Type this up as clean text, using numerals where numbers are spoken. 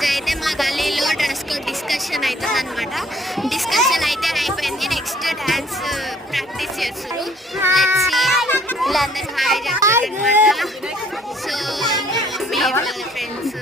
ఈరోజు అయితే మా గల్లీలో డ్రెస్ కోడ్ డిస్కషన్ అవుతుంది అనమాట. డిస్కషన్ అయితే అయిపోయింది. నెక్స్ట్ డ్యాన్స్ ప్రాక్టీస్ చేస్తారు. వీళ్ళందరూ హాయ్ చెప్తారు అనమాట. సో మా మమ్మీ వాళ్ళ ఫ్రెండ్స్